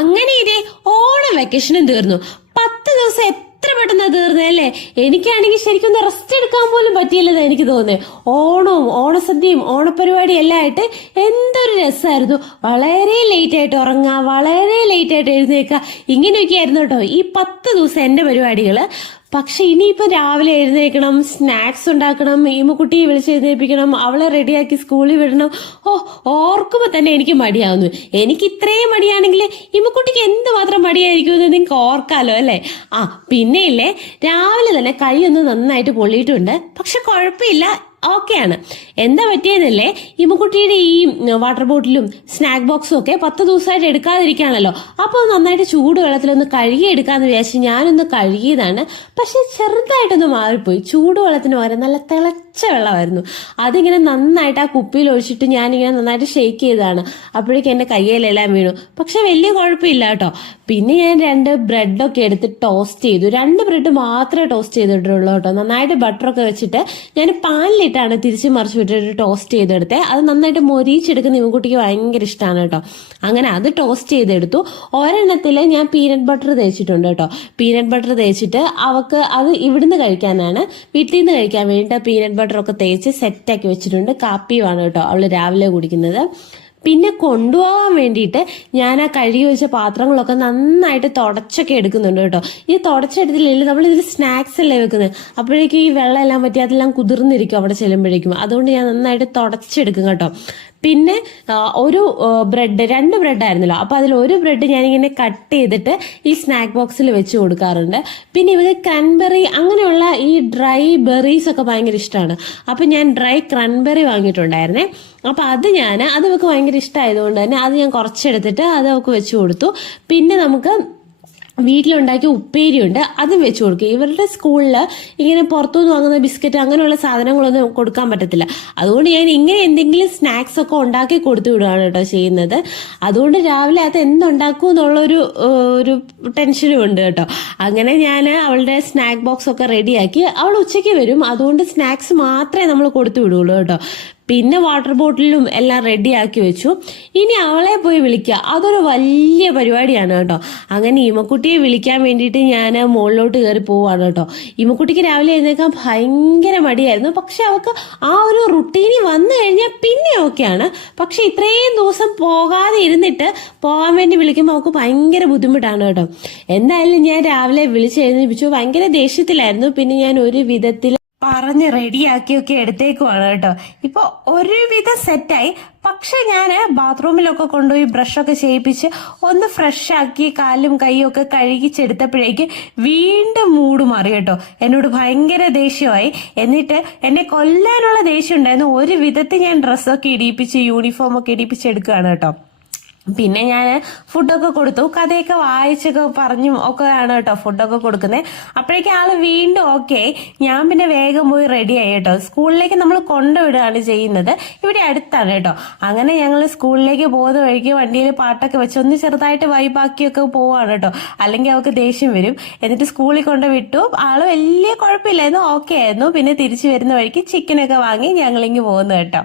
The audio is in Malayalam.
അങ്ങനെ ഇതേ ഓണം വെക്കേഷനും തീർന്നു. 10 ദിവസം എത്ര പെട്ടെന്ന് തീർന്നല്ലേ. എനിക്കാണെങ്കിൽ ശരിക്കും ഒന്ന് റെസ്റ്റ് എടുക്കാൻ പോലും പറ്റിയില്ലെന്ന് എനിക്ക് തോന്നുന്നത്. ഓണവും ഓണസദ്യയും ഓണപരിപാടിയും എല്ലാം ആയിട്ട് എന്തൊരു രസമായിരുന്നു. വളരെ ലേറ്റ് ആയിട്ട് ഉറങ്ങുക, വളരെ ലേറ്റ് ആയിട്ട് എഴുന്നേക്കുക, ഇങ്ങനെയൊക്കെ ആയിരുന്നു കേട്ടോ ഈ 10 ദിവസം എന്റെ പരിപാടികള്. പക്ഷെ ഇനിയിപ്പോ രാവിലെ എഴുന്നേക്കണം, സ്നാക്സ് ഉണ്ടാക്കണം, ഈമുക്കുട്ടിയെ വിളിച്ച് എഴുന്നേൽപ്പിക്കണം, അവളെ റെഡിയാക്കി സ്കൂളിൽ വിടണം. ഓർക്കുമ്പോ തന്നെ എനിക്ക് മടിയാവുന്നു. എനിക്ക് ഇത്രയും മടിയാണെങ്കിൽ ഈമുക്കുട്ടിക്ക് എന്തുമാത്രം മടിയായിരിക്കും എന്ന് നിങ്ങൾക്ക് ഓർക്കാലോ അല്ലേ. പിന്നെ ഇല്ലേ, രാവിലെ തന്നെ കൈ ഒന്ന് നന്നായിട്ട് പൊള്ളിയിട്ടുണ്ട്. പക്ഷെ കുഴപ്പമില്ല, ഓക്കെയാണ്. എന്താ പറ്റിയതല്ലേ, ഇമ്മക്കുട്ടിയുടെ ഈ വാട്ടർ ബോട്ടിലും സ്നാക്ക് ബോക്സും ഒക്കെ 10 ദിവസമായിട്ട് എടുക്കാതിരിക്കുകയാണല്ലോ. അപ്പോൾ നന്നായിട്ട് ചൂടുവെള്ളത്തിലൊന്ന് കഴുകി എടുക്കാന്ന് വിചാരിച്ച് ഞാനൊന്ന് കഴുകിയതാണ്. പക്ഷെ ചെറുതായിട്ടൊന്ന് മാറിപ്പോയി. ചൂടുവെള്ളത്തിന് പകരം നല്ല തിളച്ച വെള്ളമായിരുന്നു. അതിങ്ങനെ നന്നായിട്ട് ആ കുപ്പിയിൽ ഒഴിച്ചിട്ട് ഞാനിങ്ങനെ നന്നായിട്ട് ഷേക്ക് ചെയ്തതാണ്. അപ്പോഴേക്കും എന്റെ കയ്യിലെല്ലാം വീണു. പക്ഷെ വലിയ കുഴപ്പമില്ല കേട്ടോ. പിന്നെ ഞാൻ 2 ബ്രെഡൊക്കെ എടുത്ത് ടോസ്റ്റ് ചെയ്തു. 2 ബ്രെഡ് മാത്രമേ ടോസ്റ്റ് ചെയ്തിട്ടുള്ളൂ കേട്ടോ. നന്നായിട്ട് ബട്ടറൊക്കെ വെച്ചിട്ട് ഞാൻ പാനിലിട്ടാണ് തിരിച്ച് മറിച്ച് വിട്ടിട്ട് ടോസ്റ്റ് ചെയ്തെടുത്തത്. അത് നന്നായിട്ട് മൊരിച്ചെടുക്കുന്ന ഇവൻകുട്ടിക്ക് ഭയങ്കര ഇഷ്ടമാണ് കേട്ടോ. അങ്ങനെ അത് ടോസ്റ്റ് ചെയ്തെടുത്തു. ഒരെണ്ണത്തിൽ ഞാൻ പീനട്ട് ബട്ടർ തേച്ചിട്ടുണ്ട് കേട്ടോ. പീനട്ട് ബട്ടർ തേച്ചിട്ട് അവക്ക് അത് ഇവിടുന്ന് കഴിക്കാനാണ്, വീട്ടിൽ നിന്ന് കഴിക്കാൻ വേണ്ടിയിട്ട് പീനട്ട് ബട്ടറൊക്കെ തേച്ച് സെറ്റാക്കി വെച്ചിട്ടുണ്ട്. കാപ്പിയുമാണ് കേട്ടോ അവള് രാവിലെ കുടിക്കുന്നത്. പിന്നെ കൊണ്ടുപോകാൻ വേണ്ടിയിട്ട് ഞാൻ ആ കഴുകി വെച്ച പാത്രങ്ങളൊക്കെ നന്നായിട്ട് തുടച്ചൊക്കെ എടുക്കുന്നുണ്ട് കേട്ടോ. ഈ തുടച്ചെടുത്തില്ലെങ്കിൽ നമ്മൾ ഇതിൽ സ്നാക്സ് അല്ലേ വെക്കുന്നത്, അപ്പോഴേക്കും ഈ വെള്ളം എല്ലാം പറ്റി അതെല്ലാം കുതിർന്നിരിക്കും അവിടെ ചെല്ലുമ്പോഴേക്കും. അതുകൊണ്ട് ഞാൻ നന്നായിട്ട് തുടച്ചെടുക്കും കേട്ടോ. പിന്നെ ഒരു ബ്രെഡ്, 2 ബ്രെഡ് ആയിരുന്നല്ലോ, അപ്പൊ അതിൽ ഒരു ബ്രെഡ് ഞാനിങ്ങനെ കട്ട് ചെയ്തിട്ട് ഈ സ്നാക്ക് ബോക്സിൽ വെച്ച് കൊടുക്കാറുണ്ട്. പിന്നെ ഇവർക്ക് ക്രൻബെറി അങ്ങനെയുള്ള ഈ ഡ്രൈ ബെറീസ് ഒക്കെ ഭയങ്കര ഇഷ്ടമാണ്. അപ്പൊ ഞാൻ ഡ്രൈ ക്രൻബെറി വാങ്ങിയിട്ടുണ്ടായിരുന്നേ. അപ്പൊ അത് അവർക്ക് ഭയങ്കര ഇഷ്ടമായതുകൊണ്ട് തന്നെ അത് ഞാൻ കുറച്ചെടുത്തിട്ട് അത് അവർക്ക് വെച്ച് കൊടുത്തു. പിന്നെ നമുക്ക് വീട്ടിലുണ്ടാക്കിയ ഉപ്പേരിയുണ്ട്, അതും വെച്ച് കൊടുക്കും. ഇവരുടെ സ്കൂളിൽ ഇങ്ങനെ പുറത്തുനിന്ന് വാങ്ങുന്ന ബിസ്ക്കറ്റ് അങ്ങനെയുള്ള സാധനങ്ങളൊന്നും കൊടുക്കാൻ പറ്റത്തില്ല. അതുകൊണ്ട് ഞാൻ ഇങ്ങനെ എന്തെങ്കിലും സ്നാക്സ് ഒക്കെ ഉണ്ടാക്കി കൊടുത്തു വിടുകയാണ് കേട്ടോ ചെയ്യുന്നത്. അതുകൊണ്ട് രാവിലെ അത് എന്തുണ്ടാക്കും എന്നുള്ളൊരു ടെൻഷനും ഉണ്ട് കേട്ടോ. അങ്ങനെ ഞാൻ അവളുടെ സ്നാക്ക് ബോക്സ് ഒക്കെ റെഡിയാക്കി. അവൾ ഉച്ചയ്ക്ക് വരും, അതുകൊണ്ട് സ്നാക്സ് മാത്രമേ നമ്മൾ കൊടുത്തു വിടുള്ളൂ കേട്ടോ. പിന്നെ വാട്ടർ ബോട്ടിലും എല്ലാം റെഡിയാക്കി വെച്ചു. ഇനി അവളെ പോയി വിളിക്കുക, അതൊരു വലിയ പരിപാടിയാണ് കേട്ടോ. അങ്ങനെ ഇമക്കുട്ടിയെ വിളിക്കാൻ വേണ്ടിയിട്ട് ഞാൻ മുകളിലോട്ട് കയറി പോവാണ് കേട്ടോ. ഇമക്കുട്ടിക്ക് രാവിലെ എഴുന്നേക്കാൻ ഭയങ്കര മടിയായിരുന്നു. പക്ഷെ അവൾക്ക് ആ ഒരു റുട്ടീനി വന്നു കഴിഞ്ഞാൽ പിന്നെ ഓക്കെയാണ്. പക്ഷെ ഇത്രയും ദിവസം പോകാതെ ഇരുന്നിട്ട് പോകാൻ വേണ്ടി വിളിക്കുമ്പോൾ അവൾക്ക് ഭയങ്കര ബുദ്ധിമുട്ടാണ് കേട്ടോ. എന്തായാലും ഞാൻ രാവിലെ വിളിച്ച് എഴുന്നേൽപ്പിച്ചു. ഭയങ്കര ദേഷ്യത്തിലായിരുന്നു. പിന്നെ ഞാൻ ഒരു വിധത്തിൽ പറഞ്ഞ് റെഡിയാക്കിയൊക്കെ എടുത്തേക്കുവാണ് കേട്ടോ. ഇപ്പൊ ഒരുവിധം സെറ്റായി. പക്ഷെ ഞാൻ ബാത്റൂമിലൊക്കെ കൊണ്ടുപോയി ബ്രഷൊക്കെ ചെയ്യിപ്പിച്ച് ഒന്ന് ഫ്രഷ് ആക്കി കാലും കൈയും ഒക്കെ കഴുകിച്ചെടുത്തപ്പോഴേക്ക് വീണ്ടും മൂഡ് മാറി കേട്ടോ. എന്നോട് ഭയങ്കര ദേഷ്യമായി. എന്നിട്ട് എന്നെ കൊല്ലാനുള്ള ദേഷ്യം ഉണ്ടായിരുന്നു. ഒരു വിധത്തിൽ ഞാൻ ഡ്രസ്സൊക്കെ ഇടിയിപ്പിച്ച് യൂണിഫോം ഒക്കെ ഇടിപ്പിച്ചെടുക്കുകയാണ് കേട്ടോ. പിന്നെ ഞാൻ ഫുഡൊക്കെ കൊടുത്തു. കഥയൊക്കെ വായിച്ചൊക്കെ പറഞ്ഞും ഒക്കെ ആണ് കേട്ടോ ഫുഡൊക്കെ കൊടുക്കുന്നത്. അപ്പോഴേക്കും ആള് വീണ്ടും ഓക്കെ. ഞാൻ പിന്നെ വേഗം പോയി റെഡിയായി കേട്ടോ. സ്കൂളിലേക്ക് നമ്മൾ കൊണ്ടുവിടുകയാണ് ചെയ്യുന്നത്. ഇവിടെ അടുത്താണ് കേട്ടോ. അങ്ങനെ ഞങ്ങൾ സ്കൂളിലേക്ക് പോകുന്ന വഴിക്ക് വണ്ടിയിൽ പാട്ടൊക്കെ വെച്ച് ഒന്ന് ചെറുതായിട്ട് വൈബാക്കിയൊക്കെ പോവാണ് കേട്ടോ. അല്ലെങ്കിൽ അവൾക്ക് ദേഷ്യം വരും. എന്നിട്ട് സ്കൂളിൽ കൊണ്ട് വിട്ടു. ആള് വലിയ കുഴപ്പമില്ലായിരുന്നു, ഓക്കെ ആയിരുന്നു. പിന്നെ തിരിച്ചു വരുന്ന വഴിക്ക് ചിക്കനൊക്കെ വാങ്ങി ഞങ്ങളിങ്ങ് പോകുന്നു കേട്ടോ.